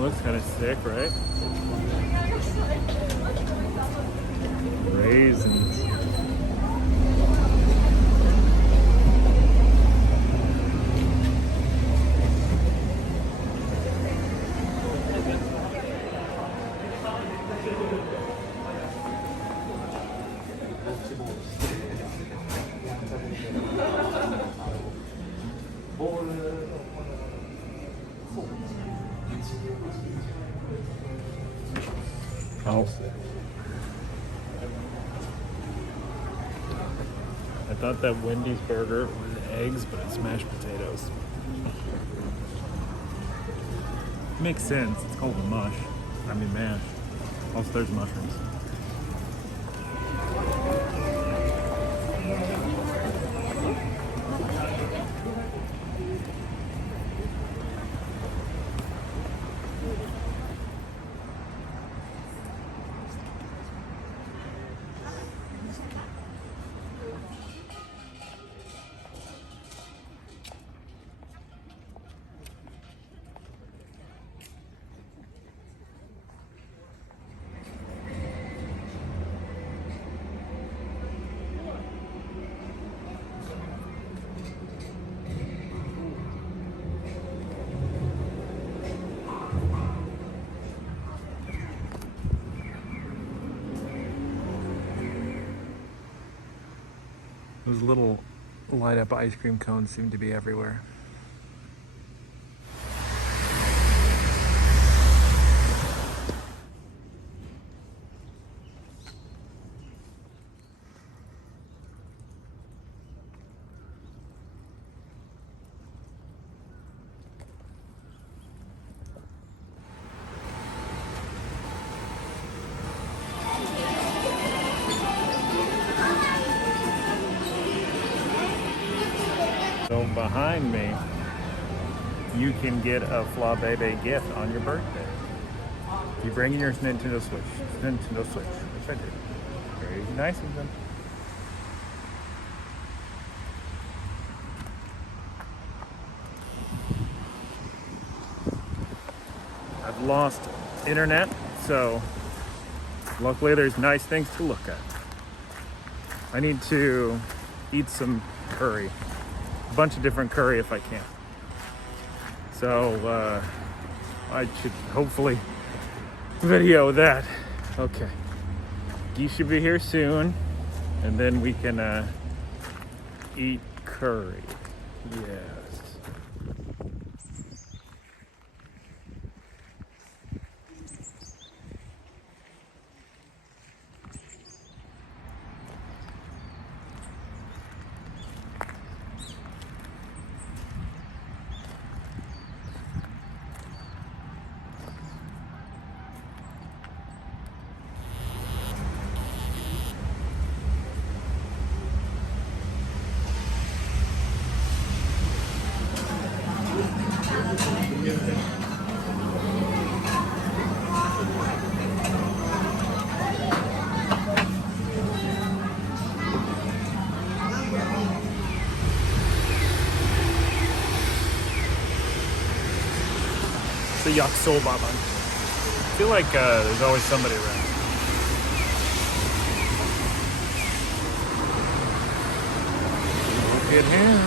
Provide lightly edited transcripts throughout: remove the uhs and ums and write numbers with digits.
looks kind of sick, right? Raisins. Oh. I thought that Wendy's burger was eggs, but it's mashed potatoes. Makes sense. It's called mush. I mean mash. Also, there's mushrooms. Those little light up ice cream cones seem to be everywhere. So behind me, you can get a Fla Bebe gift on your birthday. You bring in your Nintendo Switch, which I did. Very nice of them. I've lost internet, so luckily there's nice things to look at. I need to eat some curry. A bunch of different curry if I can. So I should hopefully video that. Okay. Geese should be here soon, and then we can eat curry. Yes. The yakisoba bun. I feel like there's always somebody around. Look at him.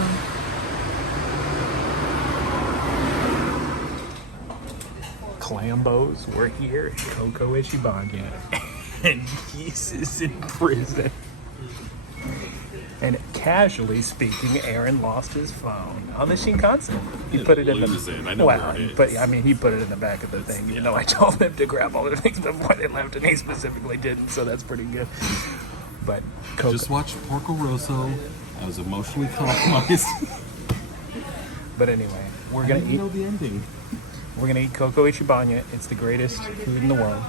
Clambos, we're here. Coco Ishibanya. And Geese is in prison. And casually speaking, Aaron lost his phone on the Shinkansen. He put it in the he put it in the back of the thing. You know, I told him to grab all the things before they left, and he specifically didn't. So that's pretty good. But Coco. Just watched Porco Rosso. I was emotionally compromised. But anyway, we're gonna eat. Know the ending. We're gonna eat Coco Ichibanya. It's the greatest food in the world.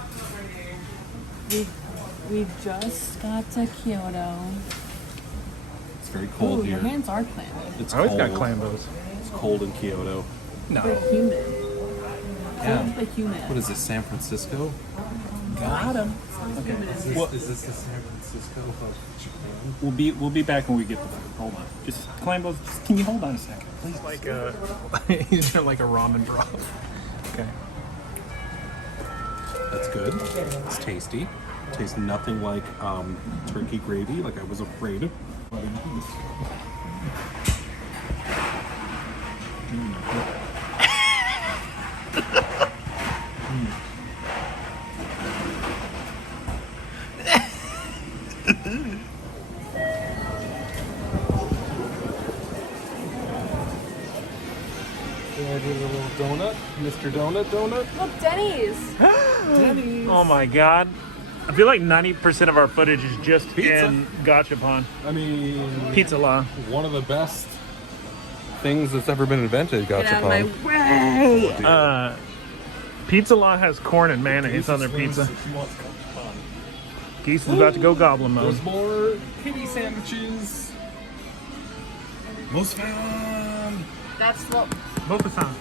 We just got to Kyoto. It's very cold here. Your hands are clammy. It's I always cold. got clambos. It's cold in Kyoto. No. They're humid. Yeah. They're humid. What is this, San Francisco? Got him. Okay. Is this the San Francisco of Japan? We'll be back when we get the food. Hold on. Just clambos. Can you hold on a second, please? Like a ramen broth. Okay. That's good. It's tasty. Tastes nothing like turkey gravy, like I was afraid of. Yeah, I did a little donut, Mr. Donut. Look, Denny's. Denny's. Oh my god. I feel like 90% of our footage is just Pizza. in Gachapon. I mean, Pizza Law. one of the best things that's ever been invented, Get out of my way. Pizza Law has corn and mayonnaise on their pizza. Geese is about to go goblin mode. There's more kitty sandwiches. Most fun. That's what. Both the time.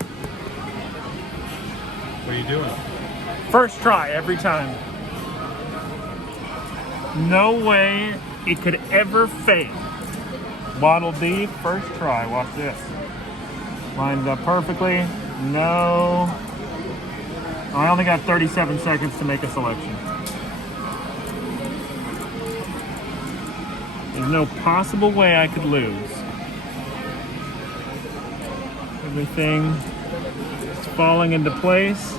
What are you doing? First try every time. No way it could ever fail. Waddle Dee, first try. Watch this. Lines up perfectly. No. I only got 37 seconds to make a selection. There's no possible way I could lose. Everything is falling into place.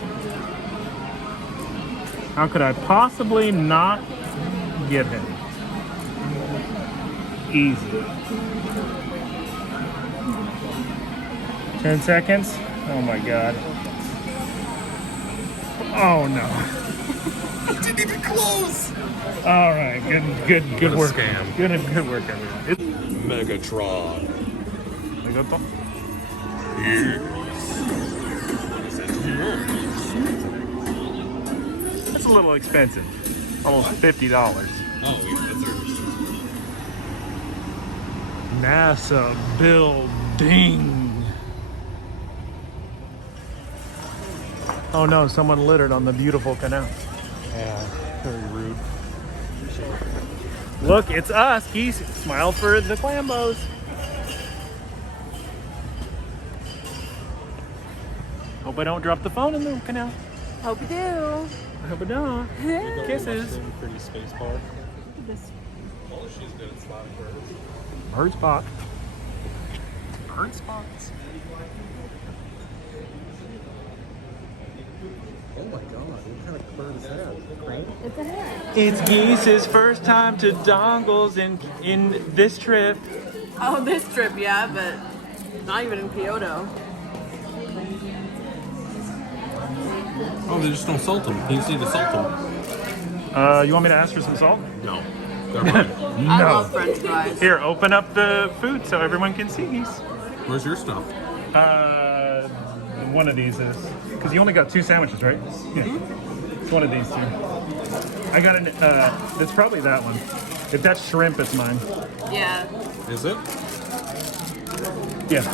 How could I possibly not get him? Easy. 10 seconds. Oh my god. Oh no. It didn't even close. All right. Good a work. scam. Good work, everyone. Megatron. That's a little expensive. Almost $50. Oh, NASA building. Oh no, someone littered on the beautiful canal. yeah. Very rude. Look, it's us, Geese. Smile for the Clambos. Hope I don't drop the phone in the canal. Hope you do. I hope I don't. Kisses. Pretty space bar. This. Oh, she's good at spotting birds. Bird spot. Bird spots. Oh my god, what kind of bird is that? Crane? It's a hat. It's Geese's first time to Dongles in this trip. Oh, this trip, yeah, but not even in Kyoto. Oh, they just don't salt them. You just need to salt them. You want me to ask for some salt? No. They're fine. I love French fries. Here, open up the food so everyone can see Geese. Where's your stuff? One of these is because you only got 2 sandwiches, right? Yeah. It's one of these 2. I got an. It's probably that one. If that's shrimp, it's mine. Yeah. Is it? Yeah.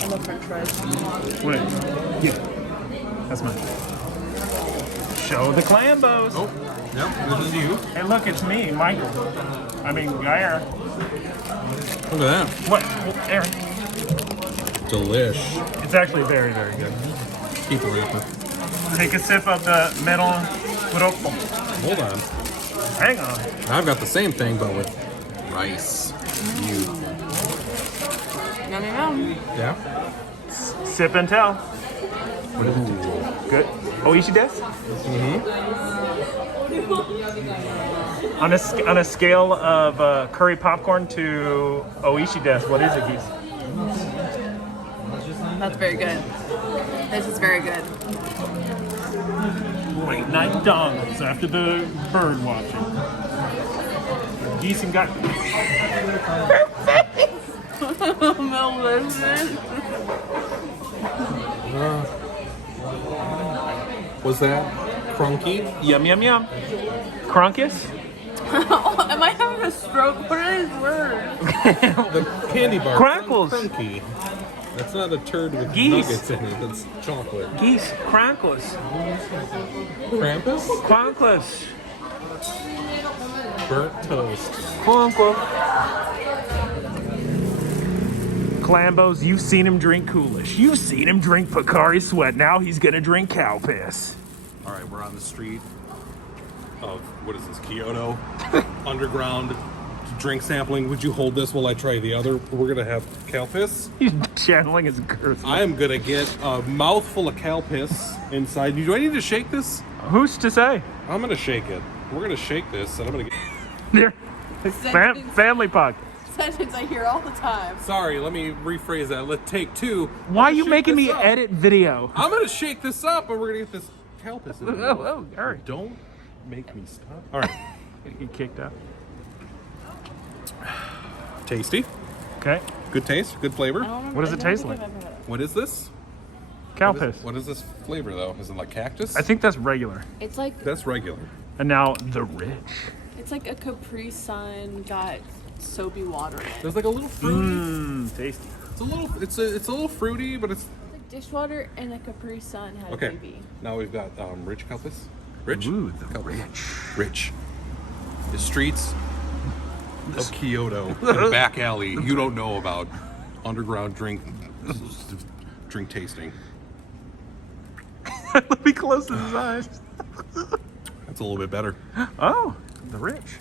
I love French fries. Wait. Yeah. That's mine. Show the Clambos. Oh, yep, this is you. Hey, look, it's me, Michael. I mean, Guyera. Look at that. What? Aaron. Delish. It's actually very, very good. Keep it open. Take a sip of the metal poropo. Hold on. Hang on. I've got the same thing, but with rice. You. Yum, yum, yum. Yeah? Sip and tell. Ooh. Good. Oishi desu? On a scale of curry popcorn to Oishi desu, what is it, Geese? That's very good. This is very good. Late night Dongles after the bird watching. Geese and got. Delicious. Was that crunky? Yum, yum, yum. Crunkus? Am I having a stroke? What are these words? The candy bar. Crackles. Crunky. That's not a turd with Geese. nuggets in it. That's chocolate. Geese, Crankles. Krampus? Crankles. Burnt toast. Crankle. Clambos, you've seen him drink Coolish. You've seen him drink Pocari Sweat. Now he's gonna drink cow piss. All right, we're on the street of, what is this, Kyoto? Underground drink sampling. Would you hold this while I try the other? We're gonna have cow piss. He's channeling his girth. I am gonna get a mouthful of cow piss inside. Do I need to shake this? Who's to say? I'm gonna shake it. We're gonna shake this, and I'm gonna get... There. Family podcast. Sentence I hear all the time. Sorry, let me rephrase that. Let's take two. Why are you making me edit video? I'm gonna shake this up, and we're gonna get this cow piss in there. Oh, all right. Don't make me stop. All right. He kicked out. Tasty. Okay. Good taste. Good flavor. What does it taste like? What is this? Cow piss. What is this flavor, though? Is it like cactus? I think that's regular. It's like That's regular. And now the rich. it's like a Capri Sun got soapy water in it. There's like a little fruity. Mmm, tasty. It's a little fruity, but it's Like dishwater and a Capri Sun had a okay. baby. Now we've got rich cow piss. Rich. Ooh, the Cow piss. rich. Rich. The streets of Kyoto and back alley. You don't know about underground drink tasting. Let me close his eyes. That's a little bit better. Oh, the rich.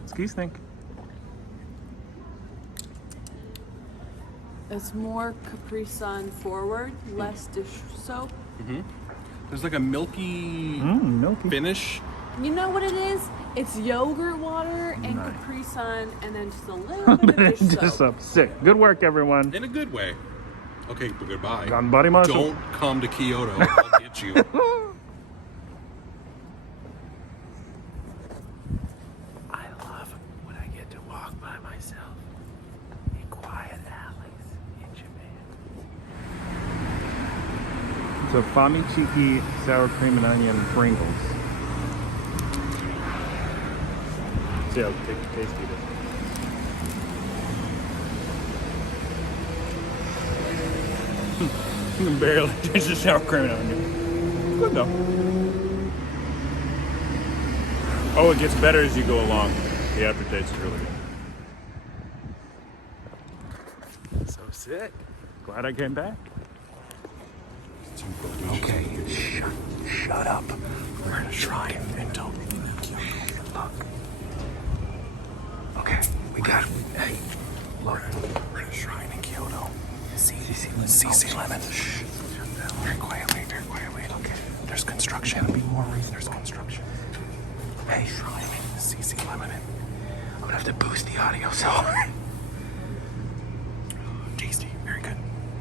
What's Geese think? It's more Capri Sun forward, less dish soap. There's like a milky Milky. finish. You know what it is? It's yogurt water and Nice. Capri Sun and then just a little bit of dish Just soap. up. Sick. Good work, everyone. In a good way. Okay, but goodbye. Gone Buddy Marshall. Don't come to Kyoto. I'll get you. I love when I get to walk by myself in quiet alleys in Japan. So Fami Chiki sour cream and onion Pringles. See how tasty it is. You can barely taste the sour cream and onion. Good though. Oh, it gets better as you go along. The aftertaste is really good. So sick. Glad I came back. Okay, shut up. We're in a shrine and don't look. Okay, we got it. Hey, look. We're in a shrine in Kyoto. CC Lemon. Shh. Very quietly, very quietly. Okay. There's construction. Be more reason. There's construction. Hey, shrine. CC Lemon. I'm gonna have to boost the audio so hard. Tasty. Very good.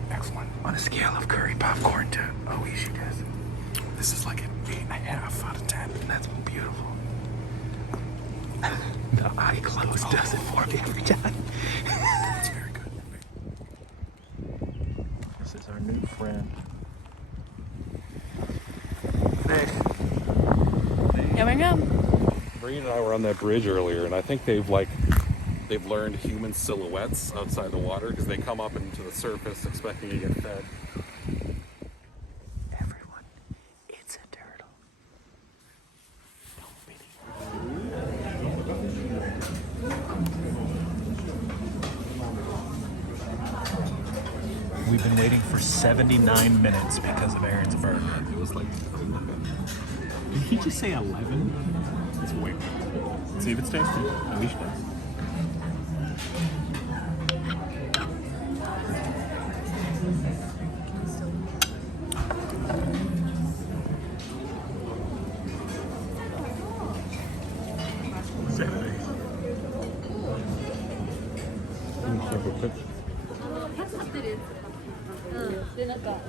Excellent. On a scale of curry popcorn to Oishi desu, this is like an 8.5 out of 10. That's beautiful. The eye close does it for me every time. It's very good. This is our new friend. Nick. Coming up. Bree and I were on that bridge earlier, and I think they've learned human silhouettes outside the water because they come up into the surface expecting to get fed. Everyone, it's a turtle. We've been waiting for 79 minutes because of Aaron's burger. It was like, Did he just say 11? That's weird. See if it's tasty. We should.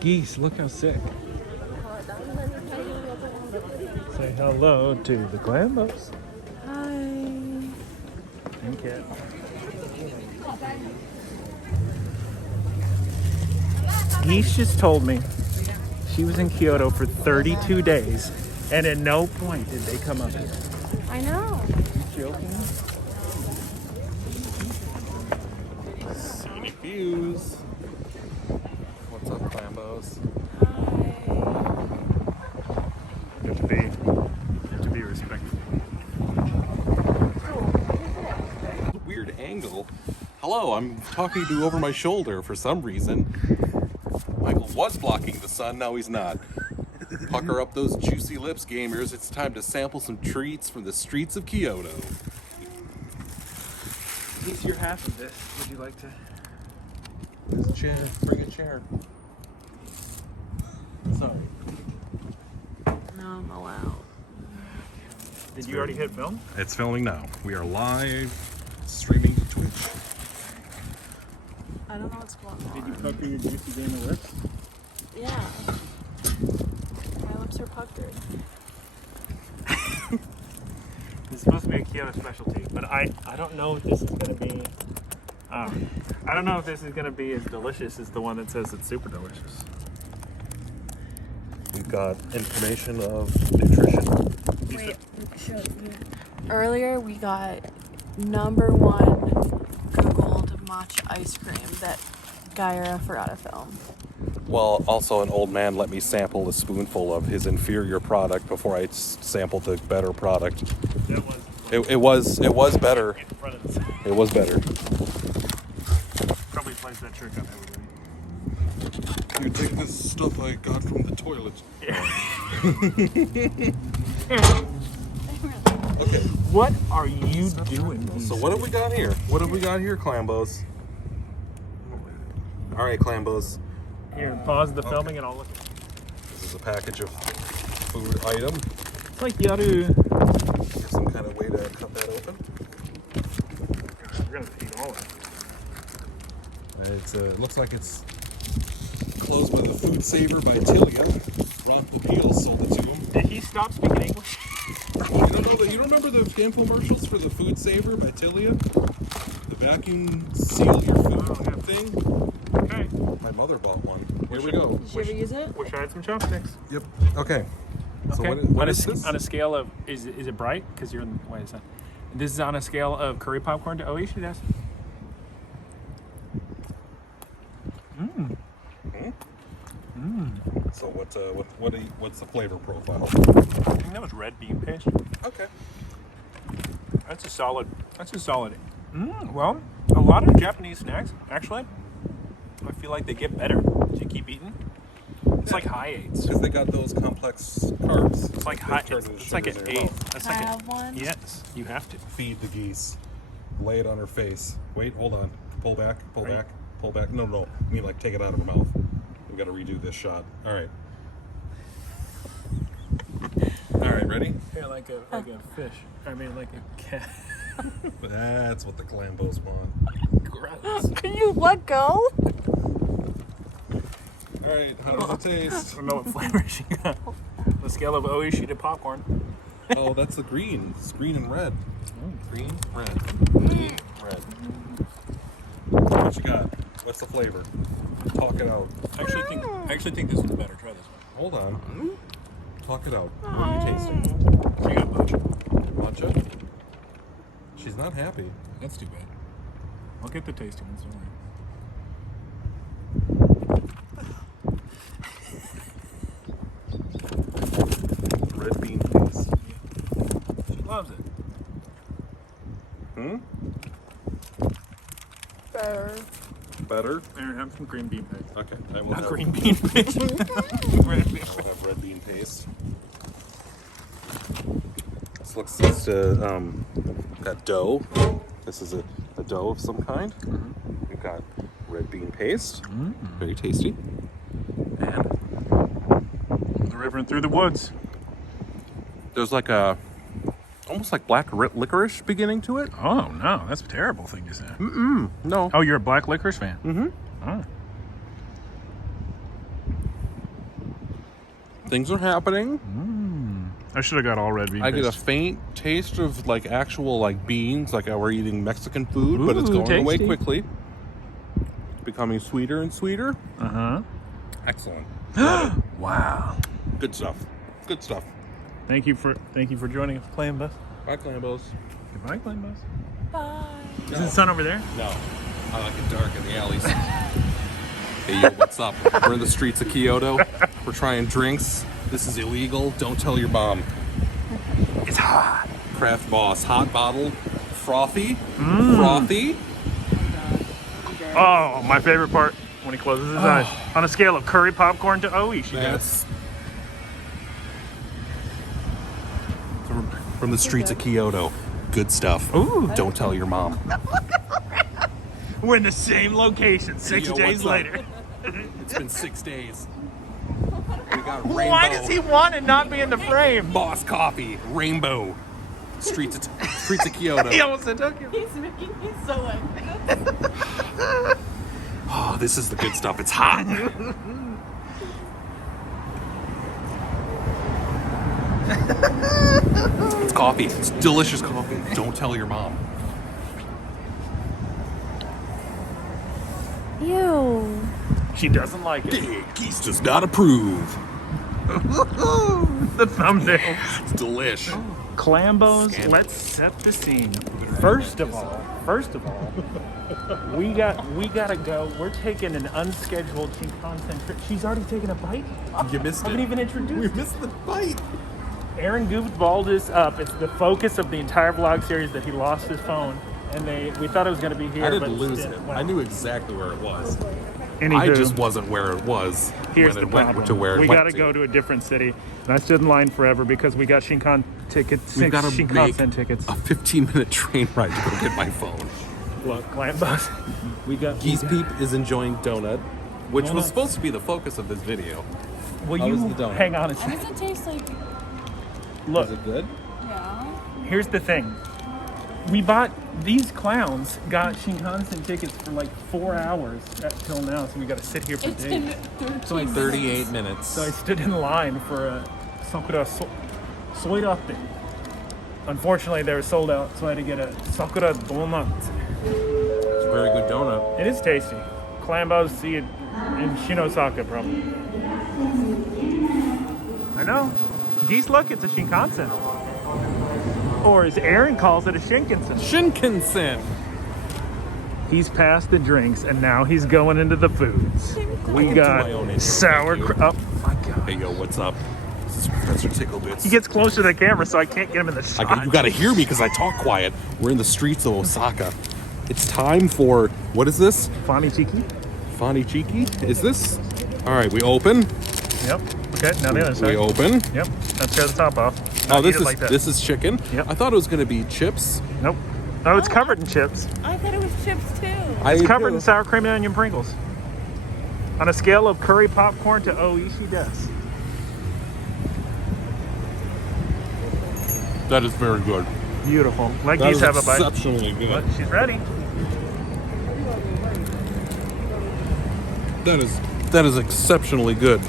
Geese, look how sick. Say hello to the Clambos. Hi. And Cat. Geese just told me she was in Kyoto for 32 days, and at no point did they come up here. I know. You joking? scenic views. What's up, Clambos? You have to be respectful. Weird angle. Hello, I'm talking to you over my shoulder for some reason. Michael was blocking the sun, now he's not. Pucker up those juicy lips, gamers. It's time to sample some treats from the streets of Kyoto. Since you're half of this, would you like to? There's a chair. Bring a chair. Sorry. No, I'm allowed. Did you already hit film? It's filming now. We are live streaming to Twitch. I don't know what's going on. Did you pucker your juicy gamer lips? Yeah. My lips are puckered. It's supposed to be a Kyoto specialty, but I don't know if this is going to be. I don't know if this is going to be as delicious as the one that says it's super delicious. We've got information of nutrition. Wait, show you. Earlier we got #1 Googled matcha ice cream that Guyera forgot to film. Well, also an old man let me sample a spoonful of his inferior product before I sampled the better product. That was It was better. in front of the It was better. Probably plays that trick on everybody. You take this stuff I got from the toilet. Okay. What are you doing? So what have we got here? What have we got here, Clambos? All right, Clambos. Here, pause the filming and I'll look. This is a package of food item. It's like Yaru. There's some kind of way to cut that open. We're gonna eat all of it. It's it looks like it's closed by the Food Saver by Tilia. Rob Peel sold it to him. Did he stop speaking English? You don't remember the infomercials for the Food Saver by Tilia? The vacuum seal your food thing? Okay. My mother bought one. Here we go. Did you ever use it? Wish I had some chopsticks. Yep. Okay. So Okay. what is this? On a scale of is it bright? Because you're in. Wait a second. This is on a scale of curry popcorn to Oishi desu. So what's the flavor profile? I think that was red bean paste. Okay. That's a solid. Well, a lot of Japanese snacks actually. I feel like they get better as you keep eating. It's like high eights. Because they got those complex carbs. It's like high. It's like an in your eight. mouth. That's Can I like have one? Yes, you have to. Feed the geese. Lay it on her face. Wait, hold on. Pull back. Pull back. Pull back. No. I mean, like, take it out of her mouth. We got to redo this shot. All right. All right, ready? Yeah, like a fish. I mean, like a cat. That's what the Clambos want. Gross. Can you let go? All right, how does it I taste? don't know what flavor she got. The scale of Oishi to popcorn. Oh, that's the green. It's green and red. Green, red. Green, red. What you got? What's the flavor? Talk it out. I actually think this is better. Try this one. Hold on. Talk it out. What are you tasting? She got matcha. Matcha? She's not happy. That's too bad. I'll get the tasty ones. Don't worry. Red bean paste. She loves it. Better? Aaron, have some green bean paste. Okay. I will Not have, green bean paste. Red bean. I'll have red bean paste. This looks just got dough. This is a dough of some kind. We've got red bean paste. Very tasty. And The river and through the woods. there's like a almost like black licorice beginning to it. Oh no, that's a terrible thing to say. No. Oh, you're a black licorice fan? Oh. Things are happening. I should have got all red bean I paste. get a faint taste of like actual like beans, like we're eating Mexican food, but it's Ooh, going away tasty. quickly. It's becoming sweeter and sweeter. Uh-huh. Excellent. Wow. Good stuff. Good stuff. Thank you for joining us, Clam Bus. Bye, Clambos. Goodbye, Clam Bus. Bye. Is the sun over there? No, I like it dark in the alleys. Hey, yo, what's up? We're in the streets of Kyoto. We're trying drinks. This is illegal. Don't tell your mom. It's hot. Craft Boss hot bottle, frothy, frothy. Oh, my favorite part when he closes his eyes. On a scale of curry popcorn to oishi. That's from the streets of Kyoto. Good stuff. Ooh. Don't tell your mom. We're in the same location 6 Yo, days what's up? later. It's been 6 days. We got rainbow. Why does he want to not be in the frame? Boss Coffee, Rainbow, Streets of Kyoto. He almost said Tokyo. He's making me so angry. Oh, this is the good stuff. It's hot. It's coffee. It's delicious coffee. Don't tell your mom. Ew. She doesn't like it. Geese does not approve. The thumbnail. It's delish. Clambos, Scandal. let's set the scene. First of all, we gotta go. We're taking an unscheduled Shinkansen trip. She's already taken a bite. You missed I haven't it. even introduced. We missed the bite. Aaron goofed Baldus up. It's the focus of the entire vlog series that he lost his phone, and we thought it was gonna be here. I but didn't lose instead it. went. I knew exactly where it was. Anywho, I just wasn't where it was here's when the it went problem. to where it we went gotta go to a different city. And I stood in line forever because we got Shinkansen tickets. We've got to make Shinkansen tickets. a 15-minute train ride to go get my phone. Look, Clambos. We got Geese Peep is enjoying donut, which was Donut. supposed to be the focus of this video. Will How you was the donut? hang on a How second? does it taste like? Look, good? Yeah. here's the thing. We bought these clowns got Shinkansen tickets for like 4 hours till now, so we got to sit here for It's days. been 13 It's like 38 minutes. So I stood in line for a Sakura Soiratte. Unfortunately, they were sold out, so I had to get a Sakura Donut. It's a very good donut. It is tasty. Clambos see it in Shinosaka, probably. I know. Geese, look, it's a Shinkansen. Or as Aaron calls it, a Shinkansen. Shinkansen. He's past the drinks, and now he's going into the foods. We can do my own intro, got sour thank you. cream. Oh my god. Hey, yo, what's up? This is Professor Ticklebits. He gets closer to the camera, so I can't get him in the shot. You gotta hear me because I talk quiet. We're in the streets of Osaka. It's time for, what is this? Fani Chiki? Fani Chiki? Is this? All right, we open. Yep. Okay, now the other side. We open. Yep. Let's tear the top off. Oh, Not this eat it is like that. this is chicken. Yep. I thought it was gonna be chips. Nope. Oh, it's covered in chips. I thought it was chips too. It's covered in sour cream and onion Pringles. On a scale of curry popcorn to oishi des. That is very good. Beautiful. Let That Geese is have a bite. exceptionally good. Look, she's ready. That is exceptionally good.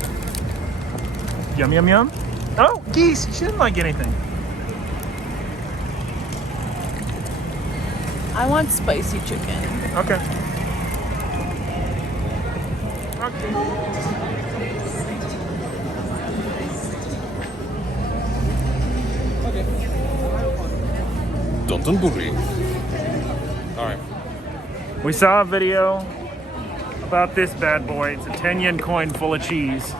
Yum, yum, yum. Oh, Geese, she didn't like anything. I want spicy chicken. Okay. Dontonburi. All right. We saw a video about this bad boy. It's a 10 yen coin full of cheese.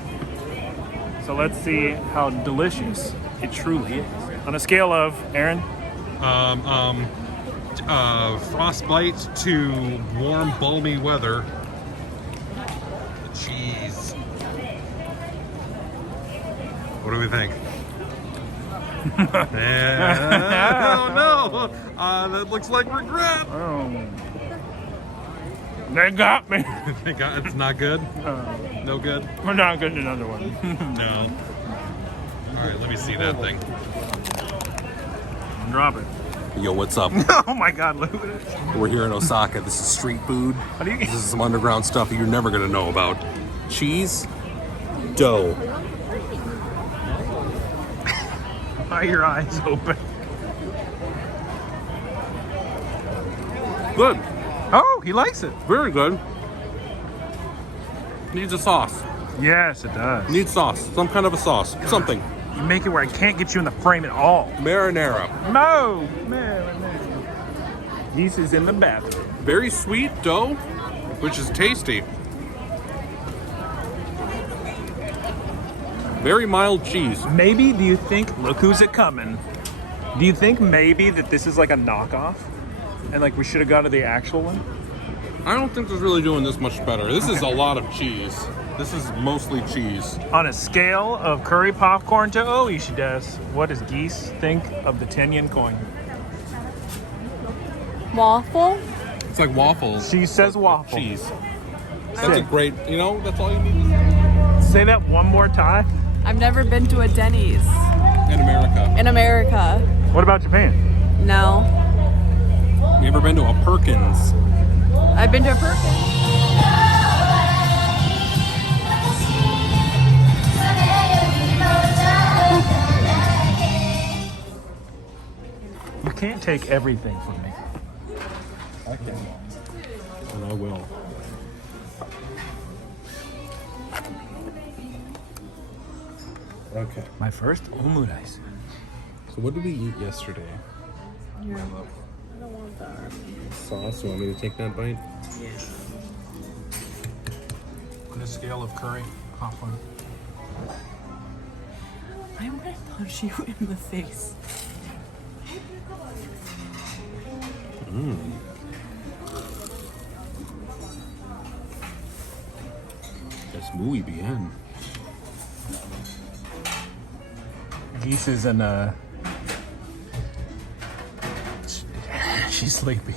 So let's see how delicious it truly is. On a scale of, Aaron? Frostbite to warm, balmy weather. The cheese. What do we think? Oh no! That looks like regret. Oh. They got me. Thank God it's not good. No good. We're not getting another one. No. All right, let me see that thing. Drop it. Yo, what's up? Oh my God, Lou. We're here in Osaka. This is street food. How do you This is some underground stuff that you're never gonna know about. Cheese, dough. Why are your eyes open? Good. Oh, he likes it. Very good. Needs a sauce. Yes, it does. Needs sauce. Some kind of a sauce. Something. You make it where I can't get you in the frame at all. Marinara. No. Geese is in the bathroom. Very sweet dough, which is tasty. Very mild cheese. Maybe, do you think, look who's it coming. Do you think maybe that this is like a knockoff? And like we should have gone to the actual one? I don't think this is really doing this much better. This is a lot of cheese. This is mostly cheese. On a scale of curry popcorn to Oishides, what does Geese think of the 10-yen coin? Waffle? It's like waffles. She says waffle. Cheese. That's a great, that's all you need to Say that one more time. I've never been to a Denny's say. In America. in America. What about Japan? No. You ever been to a Perkins? I've been to a Perkins. You can't take everything from me. I can. And I will. Okay. My first omurice. So what did we eat yesterday? I don't want that. Sauce. You want me to take that bite? On a scale of curry popcorn. I'm gonna punch you in the face. It's muy bien. Geese is in she's sleepy.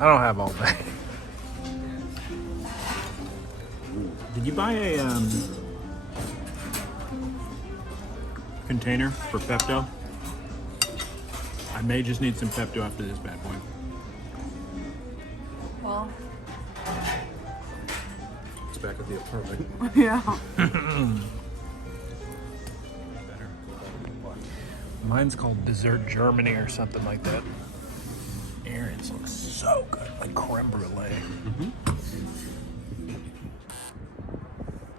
I don't have all day. Did you buy a container for Pepto? I may just need some Pepto after this bad boy. Well, It's back at the apartment. yeah. Mine's called Dessert Germany or something like that. Aaron's looks so good, like creme brulee.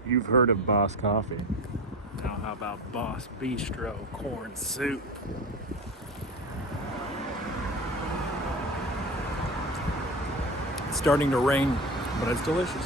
You've heard of Boss Coffee. Now how about Boss Bistro corn soup? It's starting to rain, but it's delicious.